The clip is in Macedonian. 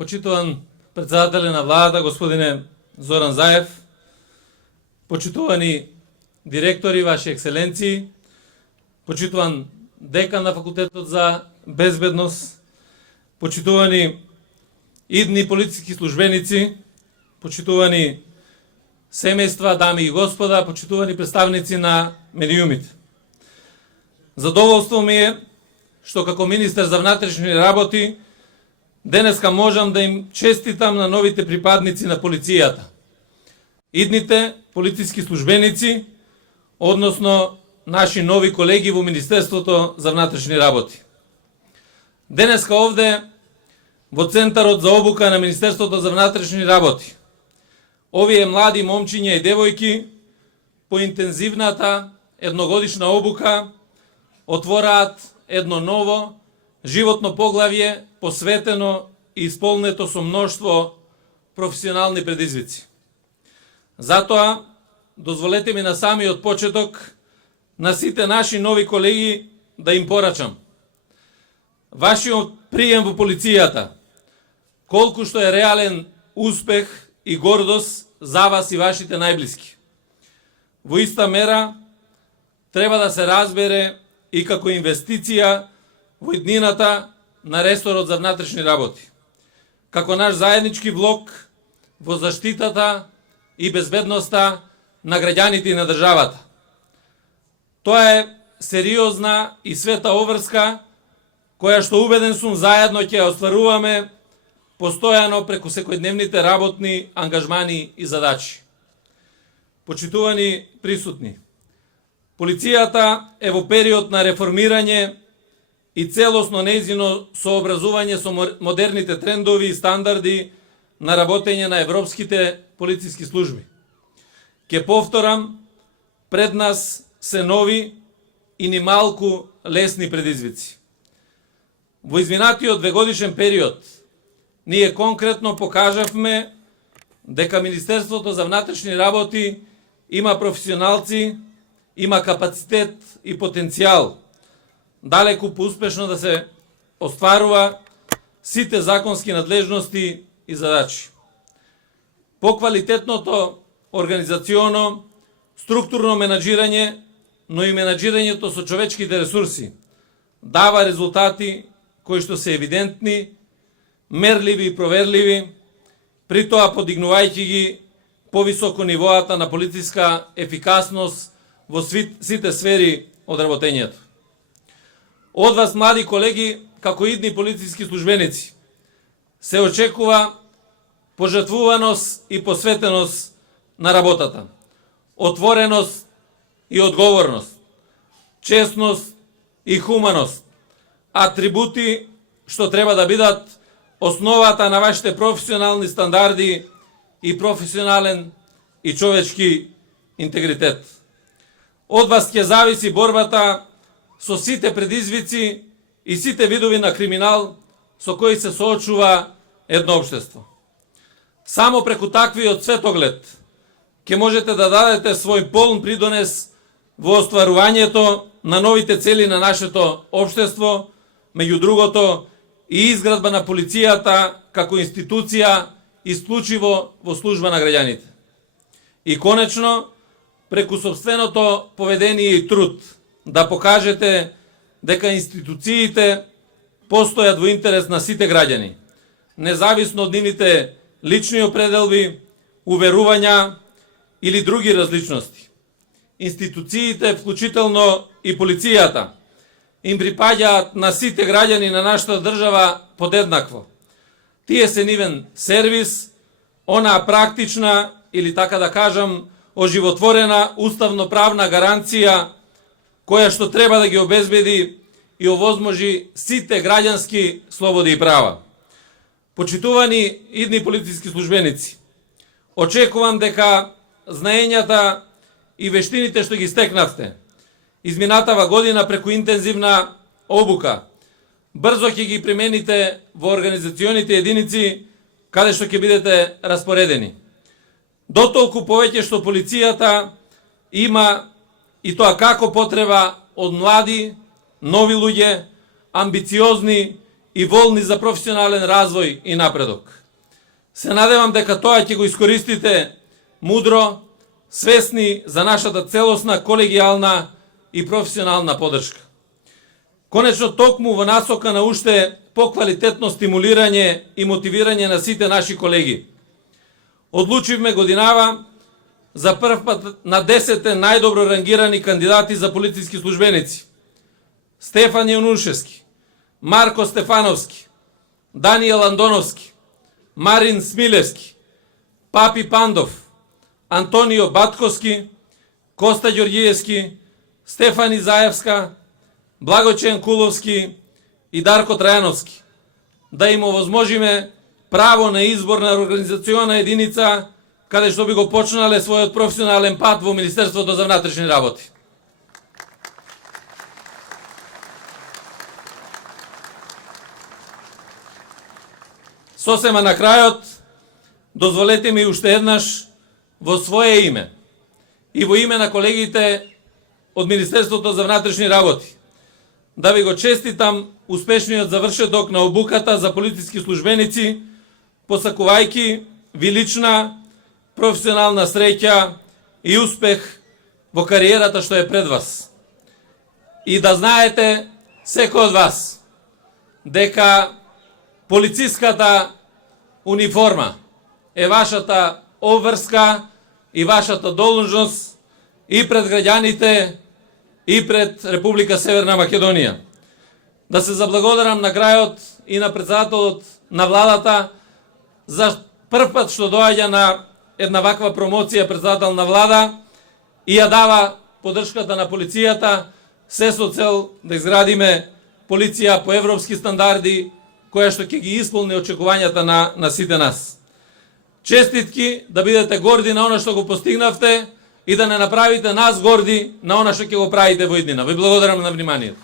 Почитуван председателе на владата, господине Зоран Заев, почитувани директори, ваши екселенции, почитуван декан на факултетот за безбедност, почитувани идни полициски службеници, почитувани семејства, дами и господа, почитувани представници на медиумите. Задоволство ми е што како министер за внатрешни работи денеска можам да им честитам на новите припадници на полицијата. Идните полициски службеници, односно наши нови колеги во Министерството за внатрешни работи. Денеска овде во Центарот за обука на Министерството за внатрешни работи овие млади момчиња и девојки по интензивната едногодишна обука отвораат едно ново животно поглавје посветено и исполнето со мноштво професионални предизвици. Затоа, дозволете ми на самиот почеток на сите наши нови колеги да им порачам. Вашиот прием во полицијата, колку што е реален успех и гордост за вас и вашите најблиски. Во иста мера треба да се разбере и како инвестиција во иднината на ресорот за внатрешни работи, како наш заеднички влог во заштитата и безбедноста на граѓаните и на државата. Тоа е сериозна и света обврска која што убеден сум заедно ќе остваруваме постојано преку секојдневните работни ангажмани и задачи. Почитувани присутни, полицијата е во период на реформирање и целосно нејзино сообразување со модерните трендови и стандарди на работење на европските полициски служби. Ке повторам, пред нас се нови и ни малку лесни предизвици. Во изминатиот двегодишен период ние конкретно покажавме дека Министерството за внатрешни работи има професионалци, има капацитет и потенцијал далеку поуспешно да се остварува сите законски надлежности и задачи. Поквалитетното организационо, структурно менаџирање, но и менаџирањето со човечките ресурси дава резултати кои што се евидентни, мерливи и проверливи, при тоа подигнувајќи ги повисоко нивоата на полициска ефикасност во сите сфери од работењето. Од вас, млади колеги, како идни полициски службеници, се очекува пожртвуваност и посветеност на работата, отвореност и одговорност, честност и хуманост, атрибути што треба да бидат основата на вашите професионални стандарди и професионален и човечки интегритет. Од вас ќе зависи борбата со сите предизвици и сите видови на криминал со кои се соочува едно општество. Само преку таквиот светоглед ќе можете да дадете свој полн придонес во остварувањето на новите цели на нашето општество, меѓу другото и изградба на полицијата како институција исклучиво во служба на граѓаните. И конечно, преку сопственото поведение и труд да покажете дека институциите постојат во интерес на сите граѓани, независно од нивните лични определби, уверувања или други различности. Институциите, вклучително и полицијата, им припаѓаат на сите граѓани на нашата држава подеднакво. Тие се нивен сервис, онаа практична или така да кажам оживотворена уставно-правна гаранција која што треба да ги обезбеди и овозможи сите граѓански слободи и права. Почитувани идни полициски службеници, очекувам дека знаењата и вештините што ги стекнавте изминатава година преку интензивна обука, брзо ќе ги примените во организационите единици каде што ќе бидете распоредени. Дотолку повеќе што полицијата има и тоа како потреба од млади, нови луѓе, амбициозни и волни за професионален развој и напредок. Се надевам дека тоа ќе го искористите мудро, свесни за нашата целосна, колегијална и професионална поддршка. Конечно, токму во насока на уште поквалитетно стимулирање и мотивирање на сите наши колеги. Одлучивме годинава за прв пат на 10 најдобро рангирани кандидати за полициски службеници. Стефан Јанушевски, Марко Стефановски, Даниел Андоновски, Марин Смилевски, Папи Пандов, Антонио Батковски, Коста Ѓорѓиевски, Стефани Заевска, Благочен Куловски и Дарко Трајановски, да им овозможиме право на избор на организациона единица каде што би го почнале својот професионален пат во Министерството за внатрешни работи. Сосема на крајот, дозволете ми уште еднаш во свое име и во име на колегите од Министерството за внатрешни работи да ви го честитам успешниот завршеток на обуката за полициски службеници, посакувајќи ви лична професионална среќа и успех во кариерата што е пред вас. И да знаете секој од вас дека полициската униформа е вашата обврска и вашата должност и пред граѓаните и пред Република Северна Македонија. Да се заблагодарам на крајот и на председателот на владата за прв пат што доаѓа на една ваква промоција председател на влада и ја дава поддршката на полицијата, се со цел да изградиме полиција по европски стандарди, која што ќе ги исполни очекувањата на сите нас. Честитки, да бидете горди на она што го постигнавте и да не направите нас горди на она што ќе го правите во иднина. Ви благодарам на вниманието.